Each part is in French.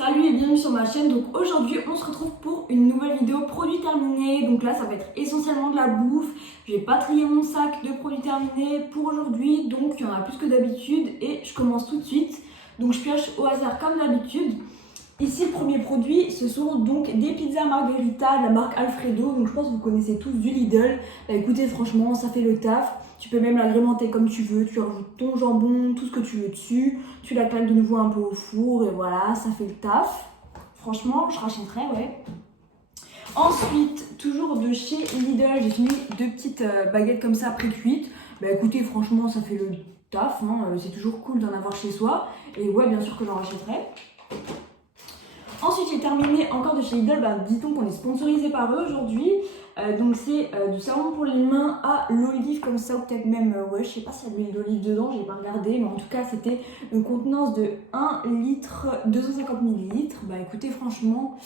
Salut et bienvenue sur ma chaîne. Donc aujourd'hui on se retrouve pour une nouvelle vidéo produits terminés. Donc là ça va être essentiellement de la bouffe. J'ai pas trié mon sac de produits terminés pour aujourd'hui, donc il y en a plus que d'habitude et je commence tout de suite. Donc je pioche au hasard comme d'habitude. Ici le premier produit, ce sont donc des pizzas margherita de la marque Alfredo. Donc je pense que vous connaissez tous du Lidl. Bah écoutez, franchement ça fait le taf. Tu peux même l'agrémenter comme tu veux, tu rajoutes ton jambon, tout ce que tu veux dessus, tu la cales de nouveau un peu au four et voilà, ça fait le taf. Franchement, je rachèterais, ouais. Ensuite, toujours de chez Lidl, j'ai fini deux petites baguettes comme ça pré-cuites. Bah écoutez, franchement, ça fait le taf, hein. C'est toujours cool d'en avoir chez soi. Et ouais, bien sûr que j'en rachèterai. Ensuite, j'ai terminé encore de chez Lidl, bah, dit-on qu'on est sponsorisé par eux aujourd'hui. Donc c'est du savon pour les mains à l'olive comme ça, ou peut-être même, ouais, je sais pas s'il y a de l'huile d'olive dedans, j'ai pas regardé, mais en tout cas c'était une contenance de 1 litre 250 ml. Bah écoutez, franchement,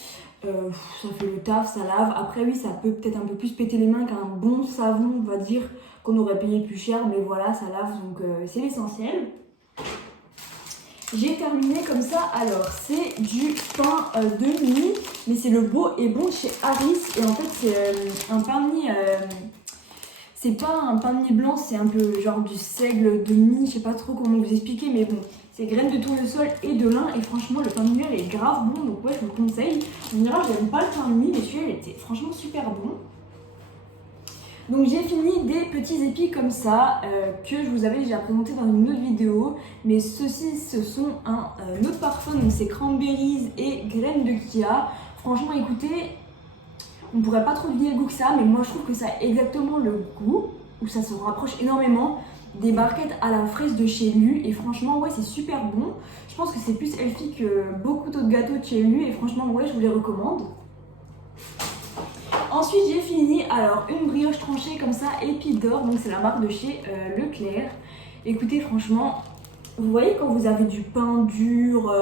ça fait le taf, ça lave. Après oui, ça peut peut-être un peu plus péter les mains qu'un bon savon, on va dire, qu'on aurait payé plus cher, mais voilà, ça lave, donc c'est l'essentiel. J'ai terminé comme ça. Alors c'est du pain de mie, mais c'est le beau et bon chez Harris. Et en fait c'est un pain de mie, c'est pas un pain de mie blanc, c'est un peu genre du seigle de mie, je sais pas trop comment vous expliquer, mais bon, c'est graines de tournesol et de lin. Et franchement le pain de mie est grave bon, donc ouais, je vous le conseille. On dira, j'aime pas le pain de mie, mais celui-là il était franchement super bon. Donc j'ai fini des petits épis comme ça que je vous avais déjà présenté dans une autre vidéo. Mais ceux-ci, ce sont un autre parfum, donc c'est cranberries et graines de chia. Franchement écoutez, on pourrait pas trop deviner le goût que ça, mais moi je trouve que ça a exactement le goût, ou ça se rapproche énormément des barquettes à la fraise de chez Lu. Et franchement ouais, c'est super bon. Je pense que c'est plus healthy que beaucoup d'autres gâteaux de chez Lu. Et franchement ouais, je vous les recommande. Ensuite j'ai fini alors une brioche tranchée comme ça, épi d'or, donc c'est la marque de chez Leclerc. Écoutez franchement, vous voyez quand vous avez du pain dur,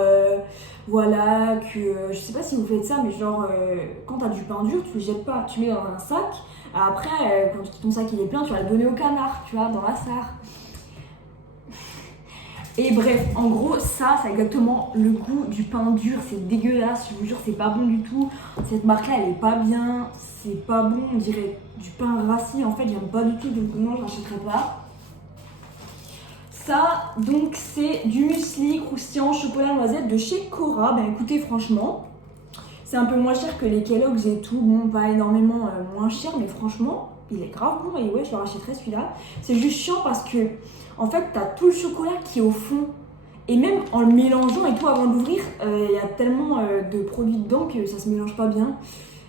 voilà, que je sais pas si vous faites ça, mais genre quand t'as du pain dur, tu le jettes pas, tu mets dans un sac. Après quand ton sac il est plein, tu vas le donner au canard, tu vois, dans la sarre. Et bref, en gros, ça a exactement le goût du pain dur, c'est dégueulasse, je vous jure, c'est pas bon du tout. Cette marque-là, elle est pas bien, c'est pas bon, on dirait du pain rassis, en fait, j'aime pas du tout, donc non, je rachèterai pas. Ça, donc, c'est du muesli croustillant chocolat noisette de chez Cora. Ben écoutez, franchement, c'est un peu moins cher que les Kellogg's et tout, bon, pas énormément moins cher, mais franchement, il est grave bon et ouais, je le rachèterai celui-là. C'est juste chiant parce que en fait t'as tout le chocolat qui est au fond et même en le mélangeant et tout avant d'ouvrir, il y a tellement de produits dedans que ça se mélange pas bien.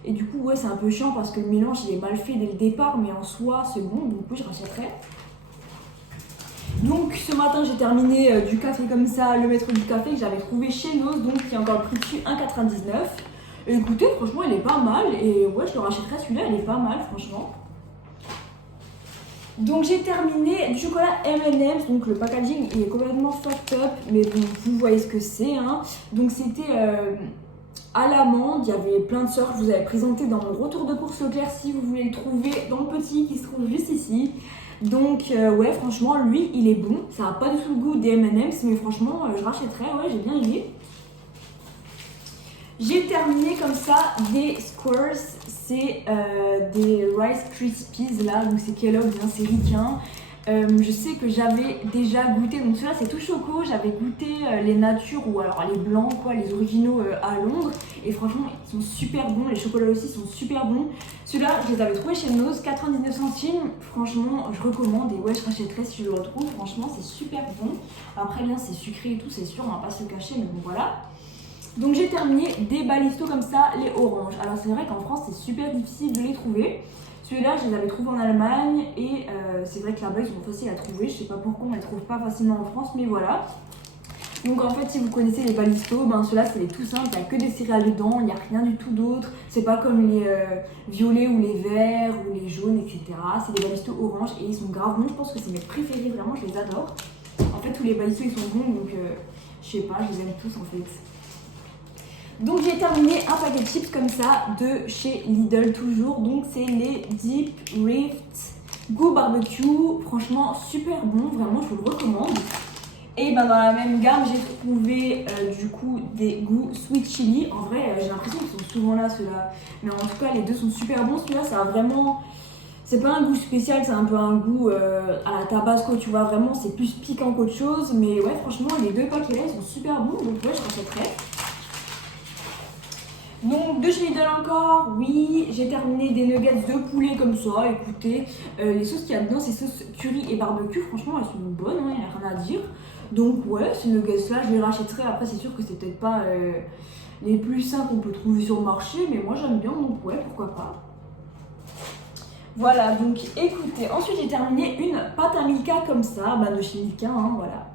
Et du coup ouais, c'est un peu chiant parce que le mélange il est mal fait dès le départ, mais en soi c'est bon, donc oui, je rachèterai. Donc ce matin j'ai terminé du café comme ça, le maître du café que j'avais trouvé chez Noz, donc qui est encore le prix dessus 1,99 €. Et écoutez, franchement il est pas mal et ouais, je le rachèterai celui-là, il est pas mal franchement. Donc j'ai terminé du chocolat M&M's, donc le packaging il est complètement fucked up, mais bon, vous voyez ce que c'est, hein. Donc c'était à l'amande, il y avait plein de sortes, je vous avais présenté dans mon retour de course Leclerc si vous voulez le trouver dans le petit qui se trouve juste ici. Donc ouais, franchement lui il est bon, ça n'a pas du tout le goût des M&M's, mais franchement je rachèterais, ouais, j'ai bien aimé. J'ai terminé comme ça des Squares, c'est des Rice Krispies là, donc c'est Kellogg's, hein, c'est ricain. Je sais que j'avais déjà goûté, donc ceux-là c'est tout choco, j'avais goûté les natures ou alors les blancs quoi, les originaux à Londres. Et franchement ils sont super bons, les chocolats aussi sont super bons. Ceux-là je les avais trouvés chez Noz, 99 centimes, franchement je recommande et ouais je rachèterai si je le retrouve, franchement c'est super bon. Après bien c'est sucré et tout c'est sûr, on va pas se le cacher, mais bon voilà. Donc j'ai terminé des balistos comme ça, les oranges. Alors c'est vrai qu'en France c'est super difficile de les trouver. Ceux-là je les avais trouvés en Allemagne et c'est vrai que là-bas ils sont faciles à trouver. Je sais pas pourquoi on ne les trouve pas facilement en France, mais voilà. Donc en fait si vous connaissez les balistos, ben ceux-là c'est les tout simples, il n'y a que des céréales dedans, il n'y a rien du tout d'autre. C'est pas comme les violets ou les verts ou les jaunes, etc. C'est des balistos oranges et ils sont grave bons. Je pense que c'est mes préférés, vraiment je les adore. En fait tous les balistos ils sont bons, donc je sais pas, je les aime tous en fait. Donc j'ai terminé un paquet de chips comme ça de chez Lidl toujours. Donc c'est les Deep Rift Go Barbecue. Franchement super bon, vraiment je vous le recommande. Et ben dans la même gamme, j'ai trouvé du coup des goûts sweet chili. En vrai, j'ai l'impression qu'ils sont souvent là ceux-là. Mais en tout cas, les deux sont super bons. Celui-là, ça a vraiment... C'est pas un goût spécial, c'est un peu un goût à la tabasco, tu vois. Vraiment, c'est plus piquant qu'autre chose. Mais ouais, franchement, les deux paquets là, ils sont super bons. Donc ouais, je rachèterai. Donc de chez Lidl encore, oui, j'ai terminé des nuggets de poulet comme ça, écoutez, les sauces qu'il y a dedans, c'est sauce curry et barbecue, franchement elles sont bonnes, il n'y a rien à dire. Donc ouais, ces nuggets là, je les rachèterai, après c'est sûr que c'est peut-être pas les plus sains qu'on peut trouver sur le marché, mais moi j'aime bien, donc ouais, pourquoi pas. Voilà, donc écoutez, ensuite j'ai terminé une pâte à Milka comme ça, de chez Milka, voilà.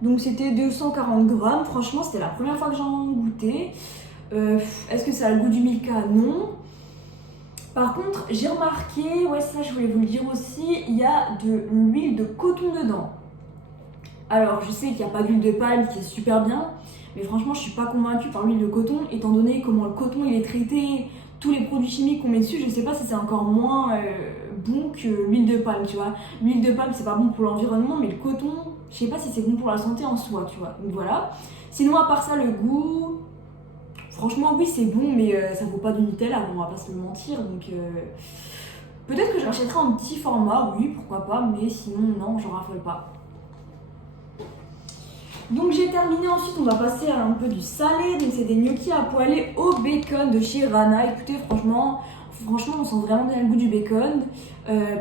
Donc c'était 240 grammes, franchement c'était la première fois que j'en goûtais. Est-ce que ça a le goût du Milka? Non. Par contre, j'ai remarqué, ouais ça je voulais vous le dire aussi, il y a de l'huile de coton dedans. Alors je sais qu'il n'y a pas d'huile de palme qui est super bien, mais franchement je suis pas convaincue par l'huile de coton, étant donné comment le coton il est traité, tous les produits chimiques qu'on met dessus, je sais pas si c'est encore moins bon que l'huile de palme, tu vois. L'huile de palme c'est pas bon pour l'environnement, mais le coton, je sais pas si c'est bon pour la santé en soi, tu vois. Donc voilà. Sinon à part ça, le goût... Franchement, oui, c'est bon, mais ça vaut pas du Nutella, on va pas se le mentir. Donc, peut-être que je l'achèterai en petit format, oui, pourquoi pas, mais sinon, non, j'en raffole pas. Donc, j'ai terminé. Ensuite, on va passer à un peu du salé. Donc, c'est des gnocchis à poêler au bacon de chez Rana. Écoutez, franchement, on sent vraiment bien le goût du bacon.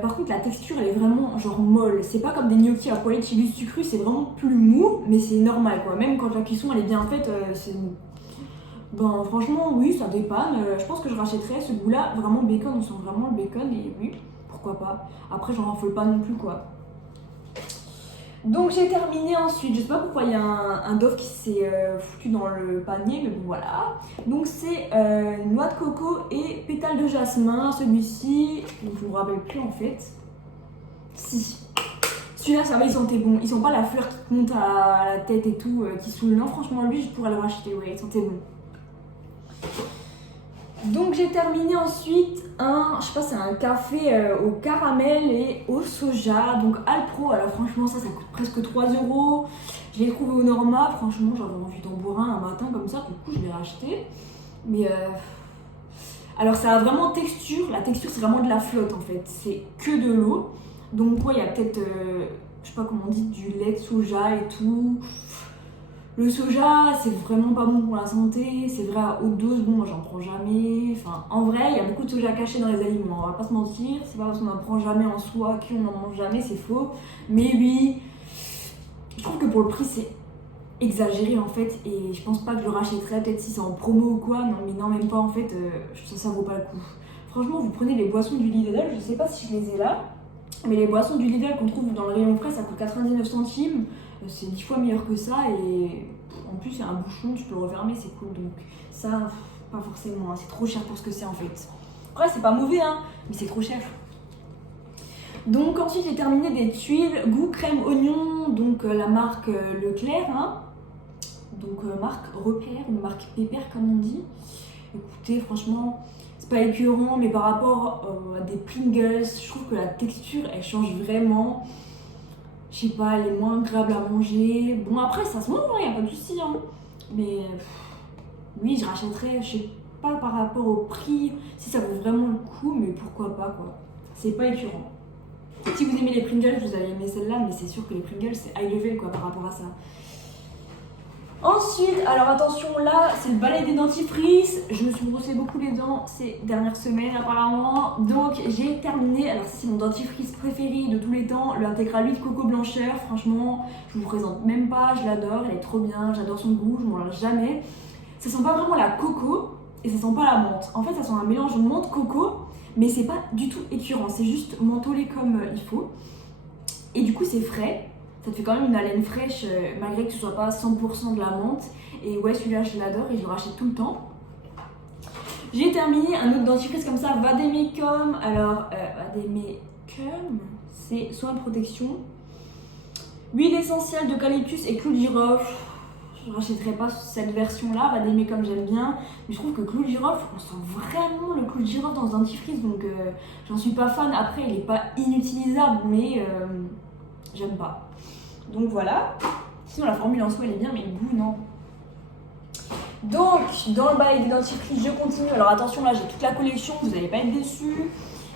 Par contre, la texture, elle est vraiment genre molle. C'est pas comme des gnocchis à poêler de chili sucru, c'est vraiment plus mou, mais c'est normal, quoi. Même quand la cuisson, elle est bien faite, c'est mou. Ben franchement oui ça dépanne, je pense que je rachèterais ce goût là, vraiment bacon, on sent vraiment le bacon et oui, pourquoi pas. Après j'en raffole pas non plus quoi. Donc j'ai terminé ensuite, je sais pas pourquoi il y a un Dove qui s'est foutu dans le panier, mais bon voilà. Donc c'est noix de coco et pétales de jasmin, celui-ci, donc je me rappelle plus en fait. Si. Celui-là ça va, il sentait bon, il sent pas la fleur qui te monte à la tête et tout, qui saoule. Non franchement lui je pourrais le racheter, ouais, il sentait bon. Donc j'ai terminé ensuite je sais pas, c'est un café au caramel et au soja, donc Alpro. Alors franchement ça coûte presque 3 €. Je l'ai trouvé au Norma, franchement j'avais envie d'en boire un matin comme ça, du coup je l'ai racheté. Mais alors ça a vraiment texture, la texture c'est vraiment de la flotte en fait, c'est que de l'eau. Donc ouais, il y a peut-être, je sais pas comment on dit, du lait de soja et tout. Le soja, c'est vraiment pas bon pour la santé, c'est vrai à haute dose, bon moi j'en prends jamais. Enfin, en vrai, il y a beaucoup de soja caché dans les aliments, on va pas se mentir, c'est pas parce qu'on n'en prend jamais en soi qu'on n'en mange jamais, c'est faux. Mais oui, je trouve que pour le prix c'est exagéré en fait, et je pense pas que je le rachèterais, peut-être si c'est en promo ou quoi, non mais non même pas en fait, ça vaut pas le coup. Franchement, vous prenez les boissons du Lidl, je sais pas si je les ai là, mais les boissons du Lidl qu'on trouve dans le rayon frais, ça coûte 99 centimes. C'est 10 fois meilleur que ça et en plus il y a un bouchon, tu peux le refermer, c'est cool. Donc ça, pas forcément, c'est trop cher pour ce que c'est en fait. Après c'est pas mauvais mais c'est trop cher. Donc ensuite j'ai terminé des tuiles goût crème oignon, donc la marque Leclerc, donc marque Repère ou marque Pépère comme on dit. Écoutez franchement, c'est pas écœurant, mais par rapport à des Pringles, je trouve que la texture elle change vraiment. Je sais pas, elle est moins agréable à manger. Bon après ça se mange, il n'y a pas de souci. Mais oui, je rachèterais, je sais pas par rapport au prix, si ça vaut vraiment le coup, mais pourquoi pas quoi. C'est pas écœurant. Si vous aimez les Pringles, vous allez aimer celle-là, mais c'est sûr que les Pringles c'est high level quoi par rapport à ça. Ensuite, alors attention là, c'est le balai des dentifrices. Je me suis brossé beaucoup les dents ces dernières semaines apparemment. Donc j'ai terminé, alors c'est mon dentifrice préféré de tous les temps, l'intégral 8 coco blancheur. Franchement, je vous présente même pas, je l'adore, elle est trop bien, j'adore son goût, je m'en lâche jamais. Ça sent pas vraiment la coco et ça sent pas la menthe. En fait ça sent un mélange de menthe coco, mais c'est pas du tout écœurant, c'est juste mentholé comme il faut. Et du coup c'est frais. Ça te fait quand même une haleine fraîche malgré que ce soit pas 100% de la menthe. Et ouais, celui-là je l'adore et je le rachète tout le temps. J'ai terminé un autre dentifrice comme ça, Vademecum. Alors, Vademecum, c'est soin de protection. Huile essentielle d'eucalyptus et clou de girofle. Je rachèterai pas cette version-là, Vademecum j'aime bien. Mais je trouve que clou de girofle, on sent vraiment le clou de girofle dans un dentifrice. Donc j'en suis pas fan. Après, il est pas inutilisable, mais j'aime pas. Donc voilà. Sinon la formule en soi elle est bien, mais le goût non. Donc dans le bail des dentifrices, je continue. Alors attention, là j'ai toute la collection, vous n'allez pas être déçus.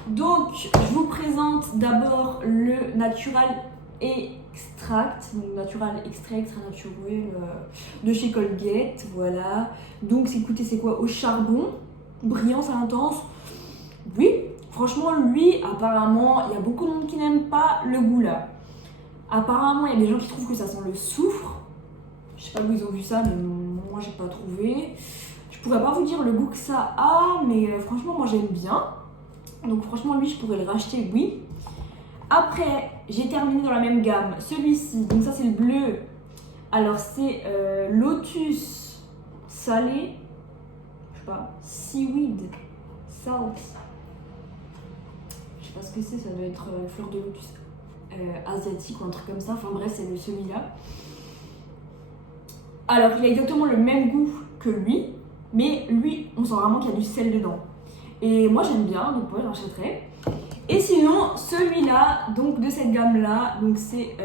Donc je vous présente d'abord le Natural Extract, donc Natural Extrait, extra naturel de chez Colgate, voilà. Donc écoutez, c'est quoi? Au charbon, brillant, c'est intense. Oui, franchement lui, apparemment, il y a beaucoup de monde qui n'aime pas le goût là. Apparemment, il y a des gens qui trouvent que ça sent le soufre. Je sais pas où ils ont vu ça, mais moi j'ai pas trouvé. Je pourrais pas vous dire le goût que ça a, mais franchement moi j'aime bien. Donc franchement lui je pourrais le racheter, oui. Après j'ai terminé dans la même gamme celui-ci, donc ça c'est le bleu. Alors c'est Lotus salé, je sais pas, seaweed, salt. Je sais pas ce que c'est, ça doit être fleur de lotus asiatique ou un truc comme ça. Enfin bref, c'est celui-là. Alors il a exactement le même goût que lui, mais lui on sent vraiment qu'il y a du sel dedans. Et moi j'aime bien, donc ouais, j'achèterai. Et sinon, celui-là, donc de cette gamme-là, donc c'est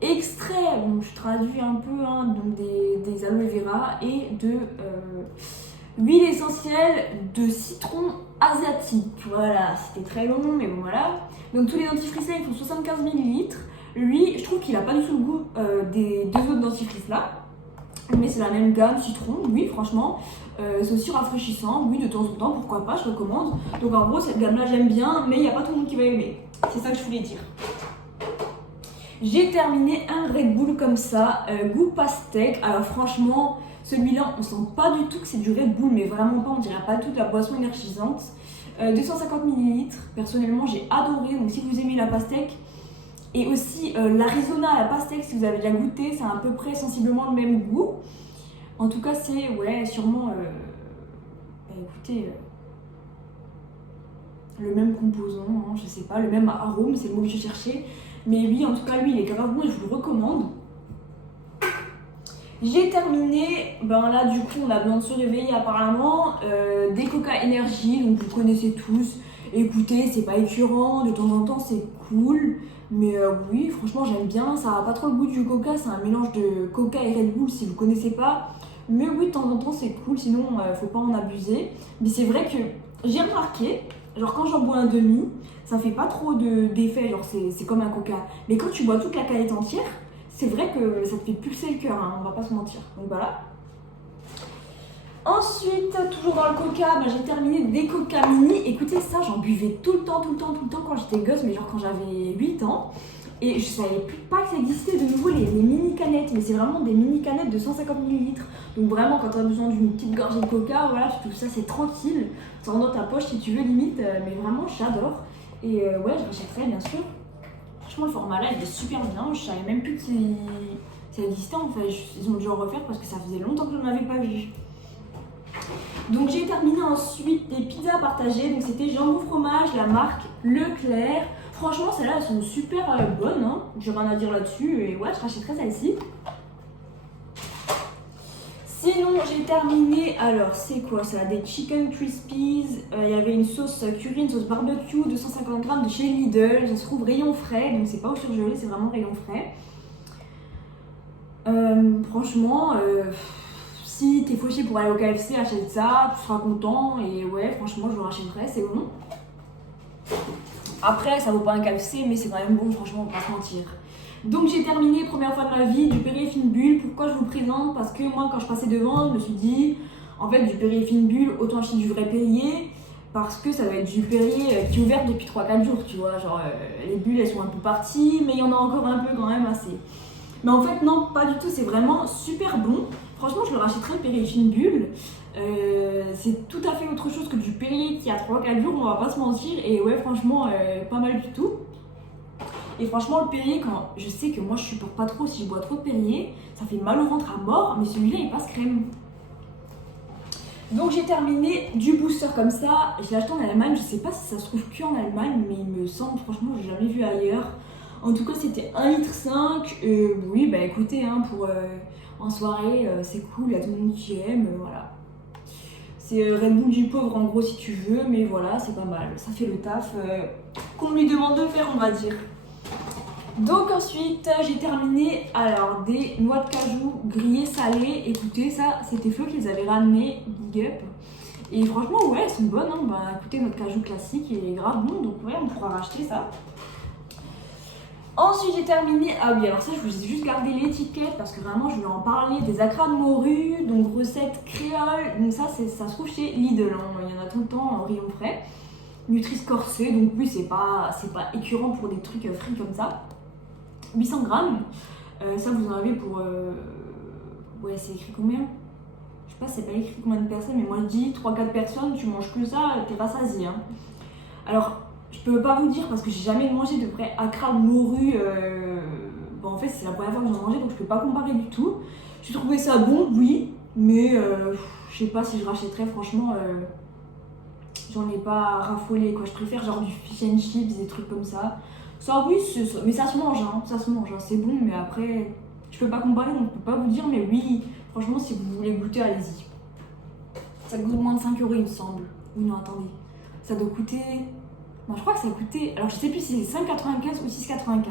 extrait, bon je traduis un peu, hein, donc des aloe vera et de huile essentielle de citron asiatique. Voilà, c'était très long, mais bon voilà. Donc tous les dentifrices là, ils font 75 ml. Lui, je trouve qu'il a pas du tout le goût des deux autres dentifrices là. Mais c'est la même gamme, citron, oui franchement, c'est aussi rafraîchissant, oui de temps en temps, pourquoi pas, je recommande. Donc en gros cette gamme là j'aime bien, mais il n'y a pas tout le monde qui va aimer, c'est ça que je voulais dire. J'ai terminé un Red Bull comme ça, goût pastèque. Alors franchement, celui-là on sent pas du tout que c'est du Red Bull, mais vraiment pas, on dirait pas du tout de la boisson énergisante. 250 ml, personnellement j'ai adoré, donc si vous aimez la pastèque, et aussi l'Arizona à la pastèque, si vous avez déjà goûté, c'est à peu près sensiblement le même goût. En tout cas, c'est ouais, sûrement écoutez, le même composant, hein, je sais pas, le même arôme, c'est le mot que je cherchais. Mais lui, en tout cas, lui, il est grave bon et je vous le recommande. J'ai terminé, ben là du coup on a besoin de se réveiller apparemment, des Coca Energy, donc vous connaissez tous. Écoutez, c'est pas écœurant, de temps en temps c'est cool. Mais oui, franchement j'aime bien, ça a pas trop le goût du coca, c'est un mélange de coca et Red Bull si vous connaissez pas. Mais oui, de temps en temps c'est cool, sinon faut pas en abuser. Mais c'est vrai que j'ai remarqué, genre quand j'en bois un demi, ça fait pas trop d'effet, genre c'est comme un coca. Mais quand tu bois toute la canette entière, c'est vrai que ça te fait pulser le cœur, hein, on va pas se mentir. Donc voilà. Ensuite, toujours dans le coca, bah, j'ai terminé des coca mini. Écoutez, ça, j'en buvais tout le temps quand j'étais gosse, mais genre quand j'avais 8 ans. Et je savais plus pas que ça existait de nouveau les mini canettes, mais c'est vraiment des mini canettes de 150 ml. Donc vraiment, quand tu as besoin d'une petite gorgée de coca, voilà, tu trouves ça, c'est tranquille. Ça rentre dans ta poche si tu veux, limite, mais vraiment, j'adore. Et ouais, je rachèterai bien sûr. Franchement, le format là, il est super bien. Je savais même plus que ça existait en fait. Ils ont dû en refaire parce que ça faisait longtemps que je n'en avais pas vu. Donc j'ai terminé ensuite des pizzas partagées, donc c'était jambon fromage, la marque Leclerc. Franchement celles-là elles sont super bonnes, hein. J'ai rien à dire là-dessus et ouais je rachèterai celle-ci. Sinon j'ai terminé, alors c'est quoi ça? Des chicken crispies, il y avait une sauce curry, une sauce barbecue, 250 grammes de chez Lidl, ça se trouve rayon frais, donc c'est pas au surgelé, c'est vraiment rayon frais. Franchement... si t'es fauché pour aller au KFC, achète ça, tu seras content et ouais, franchement, je le rachèterai, c'est bon. Après, ça vaut pas un KFC, mais c'est quand même bon, franchement, on va pas se mentir. Donc j'ai terminé, première fois de ma vie, du Perrier Fine Bulle. Pourquoi je vous le présente? Parce que moi, quand je passais devant, je me suis dit, en fait, du Perrier Fine Bulle, autant acheter du vrai Perrier, parce que ça va être du Perrier qui est ouvert depuis 3-4 jours, tu vois. Genre, les bulles, elles sont un peu parties, mais il y en a encore un peu quand même assez. Mais en fait, non, pas du tout, c'est vraiment super bon. Franchement, je le rachèterais, le Perrier Fine Bulle. C'est tout à fait autre chose que du Perrier qui a 3-4 jours, on va pas se mentir. Et ouais, franchement, pas mal du tout. Et franchement, le Perrier, quand je sais que moi je supporte pas trop si je bois trop de Perrier, ça fait mal au ventre à mort, mais celui-là il passe crème. Donc j'ai terminé du booster comme ça. Je l'ai acheté en Allemagne, je sais pas si ça se trouve que en Allemagne, mais il me semble, franchement, j'ai jamais vu ailleurs. En tout cas, c'était 1,5 litre. Oui, bah écoutez, hein, pour en soirée, c'est cool, il y a tout le monde qui aime, voilà. C'est Red Bull du pauvre en gros si tu veux, mais voilà, c'est pas mal. Ça fait le taf qu'on lui demande de faire, on va dire. Donc ensuite j'ai terminé alors des noix de cajou grillées salées. Écoutez, ça c'était Flo qui les avait ramenées, big up. Et franchement ouais, elles sont bonnes hein. Bah écoutez, noix de cajou classique et grave bon, donc ouais, on pourra racheter ça. Ensuite j'ai terminé, ah oui alors ça je vous ai juste gardé l'étiquette parce que vraiment je voulais en parler, des acras de morue, donc recette créole, donc ça se trouve chez Lidl, hein. Il y en a tout le temps en rayon frais. Nutri-Score C, donc oui c'est pas écœurant pour des trucs frits comme ça. 800 grammes, ça vous en avez pour, ouais c'est écrit combien? Je sais pas, c'est pas écrit combien de personnes, mais moi je dis 3-4 personnes, tu manges que ça, t'es rassasié hein. Alors je peux pas vous dire parce que j'ai jamais mangé de vrai acra de morue. Bon, en fait, c'est la première fois que j'en mangeais donc je peux pas comparer du tout. J'ai trouvé ça bon, oui, mais je sais pas si je rachèterais, franchement. J'en ai pas raffolé quoi. Je préfère genre du fish and chips, des trucs comme ça. Ça, oui, mais ça se mange, hein, ça se mange, hein, c'est bon, mais après, je peux pas comparer donc je peux pas vous dire, mais oui, franchement, si vous voulez goûter, allez-y. Ça coûte moins de 5 € il me semble. Oui, non, attendez. Ça doit coûter. Non, je crois que ça a coûté. Alors, je sais plus si c'est 5,95 ou 6,95.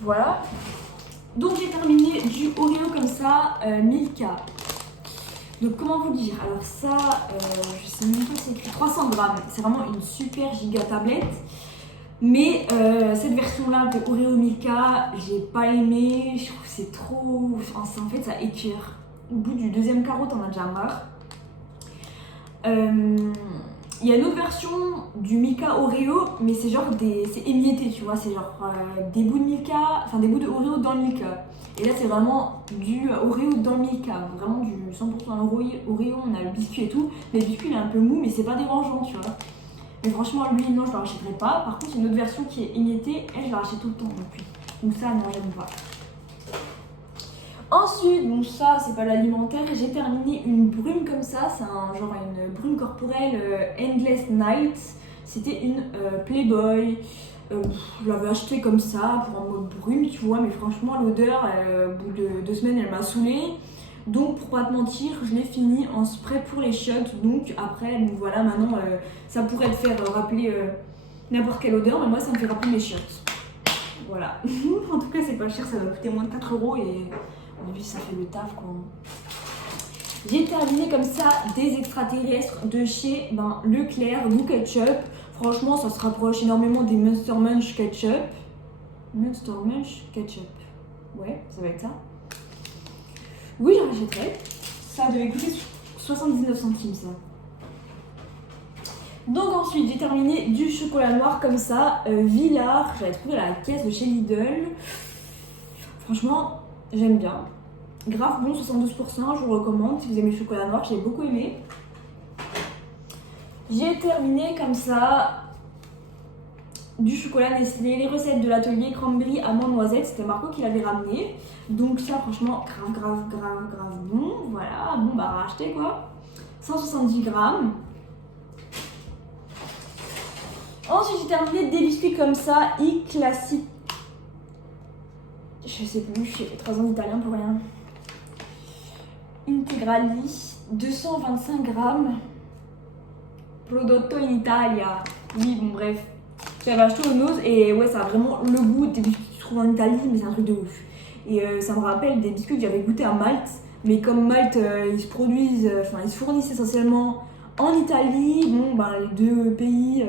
Voilà. Donc, j'ai terminé du Oreo comme ça, Milka. Donc, comment vous dire? Alors, ça, je sais même pas si c'est écrit 300 grammes. C'est vraiment une super giga tablette. Mais cette version-là de Oreo Milka, j'ai pas aimé. Je trouve que c'est trop. Enfin, en fait, ça écœure. Au bout du deuxième carreau, t'en as déjà marre. Il y a une autre version du Milka Oreo, mais c'est genre c'est émietté, tu vois, c'est genre des bouts de Milka, enfin des bouts de Oreo dans le Milka. Et là c'est vraiment du Oreo dans le Milka, vraiment du 100% Oreo, on a le biscuit et tout. Le biscuit il est un peu mou, mais c'est pas dérangeant, tu vois. Mais franchement lui non, je le rachèterai pas. Par contre il y a une autre version qui est émiettée, elle je la rachète tout le temps depuis. Donc ça non, j'aime pas. Ensuite, bon ça c'est pas l'alimentaire, j'ai terminé une brume comme ça, c'est genre une brume corporelle Endless Night. C'était une Playboy, je l'avais acheté comme ça pour en mode brume tu vois, mais franchement l'odeur au bout de 2 semaines elle m'a saoulée. Donc pour pas te mentir, je l'ai fini en spray pour les chiottes, donc après donc voilà maintenant ça pourrait te faire rappeler n'importe quelle odeur, mais moi ça me fait rappeler mes chiottes. Voilà, en tout cas c'est pas cher, ça va coûter moins de 4 € et aujourd'hui ça fait le taf quoi. J'ai terminé comme ça des extraterrestres de chez Leclerc, goût ketchup. Franchement ça se rapproche énormément des Monster Munch ketchup. Monster Munch ketchup. Ouais, ça va être ça. Oui, j'en achèterai. Ça devait coûter 79 centimes ça. Donc ensuite j'ai terminé du chocolat noir comme ça, Villars, j'avais trouvé à la caisse de chez Lidl. Franchement, j'aime bien. Grave bon, 72%, je vous recommande si vous aimez le chocolat noir, j'ai beaucoup aimé. J'ai terminé comme ça du chocolat Nestlé, les recettes de l'atelier cranberry, amande, noisette, c'était Marco qui l'avait ramené. Donc ça franchement grave bon, voilà, bon bah racheter quoi. 170 grammes. Ensuite j'ai terminé des biscuits comme ça, classique. Je sais plus, j'ai fait 3 ans d'italien pour rien. Integrali, 225 grammes. Prodotto in Italia. Oui, bon bref. J'avais acheté au Nose et ouais, ça a vraiment le goût des biscuits que tu trouves en Italie, mais c'est un truc de ouf. Et ça me rappelle des biscuits que j'avais goûté à Malte. Mais comme Malte, ils se produisent, enfin ils se fournissent essentiellement en Italie. Bon, bah les deux pays,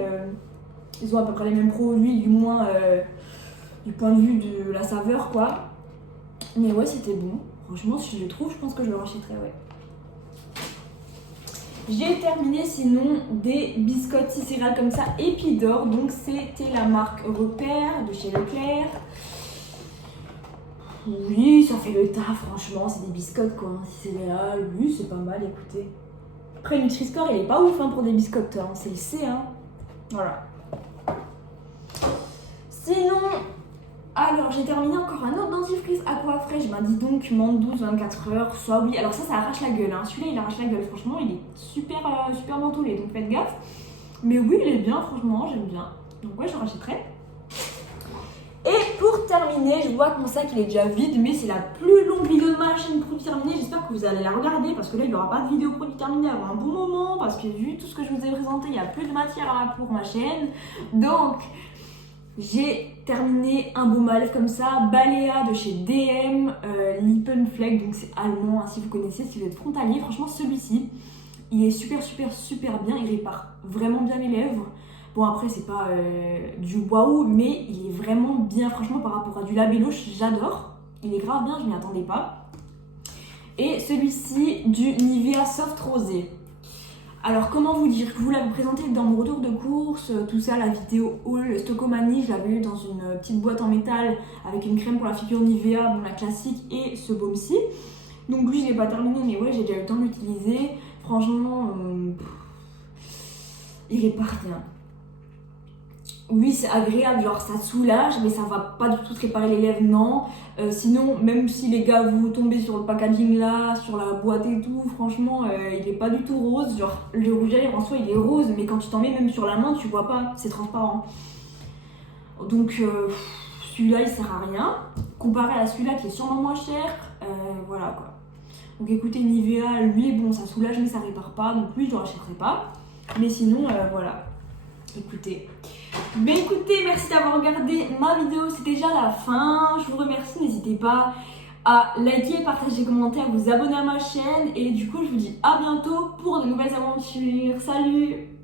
ils ont à peu près les mêmes produits, du moins du point de vue de la saveur quoi. Mais ouais, c'était bon. Franchement, si je le trouve, je pense que je le rachèterai, ouais. J'ai terminé sinon des biscottes 6 céréales comme ça, Épidore. Donc c'était la marque Repère de chez Leclerc. Oui, ça fait le taf, franchement, c'est des biscottes quoi. 6 céréales, oui, c'est pas mal, écoutez. Après, le Nutri-Score, il est pas ouf hein, pour des biscottes, hein. C'est le C, hein. Voilà. Sinon, alors j'ai terminé encore un autre dentifrice Aquafresh, dis donc, monde 12-24 heures, soit oui, alors ça arrache la gueule, hein. Celui-là il arrache la gueule, franchement il est super mentholé, donc faites gaffe. Mais oui, il est bien, franchement, j'aime bien, donc ouais, je le rachèterai. Et pour terminer, je vois que mon sac il est déjà vide, mais c'est la plus longue vidéo de ma chaîne produit terminé, j'espère que vous allez la regarder, parce que là il n'y aura pas de vidéo produit terminé avant un bon moment, parce que vu tout ce que je vous ai présenté, il n'y a plus de matière là pour ma chaîne, donc... J'ai terminer un baume à lèvres comme ça, Balea de chez DM, Lippenfleck, donc c'est allemand, hein, si vous connaissez, si vous êtes frontalier. Franchement, celui-ci, il est super bien, il répare vraiment bien les lèvres. Bon, après, c'est pas du waouh, mais il est vraiment bien, franchement, par rapport à du Labello, j'adore. Il est grave bien, je m'y attendais pas. Et celui-ci, du Nivea Soft Rosé. Alors, comment vous dire, je vous l'avais présenté dans mon retour de course, tout ça, la vidéo haul Stocomanie, je l'avais eu dans une petite boîte en métal avec une crème pour la figure Nivea, bon, la classique, et ce baume-ci. Donc lui, je l'ai pas terminé, mais ouais, j'ai déjà eu le temps de l'utiliser. Franchement, il répare rien. Oui, c'est agréable, genre ça soulage, mais ça va pas du tout te réparer les lèvres, non. Sinon, même si les gars, vous tombez sur le packaging là, sur la boîte et tout, franchement, il est pas du tout rose. Genre, le rouge à lèvres en soi, il est rose, mais quand tu t'en mets même sur la main, tu vois pas, c'est transparent. Donc, celui-là, il sert à rien. Comparé à celui-là qui est sûrement moins cher, voilà quoi. Donc écoutez, Nivea, lui, bon, ça soulage, mais ça répare pas, donc lui, je le rachèterai pas. Mais sinon, voilà. Écoutez. Ben écoutez, merci d'avoir regardé ma vidéo, c'est déjà la fin. Je vous remercie, n'hésitez pas à liker, partager, commenter, à vous abonner à ma chaîne. Et du coup, je vous dis à bientôt pour de nouvelles aventures. Salut!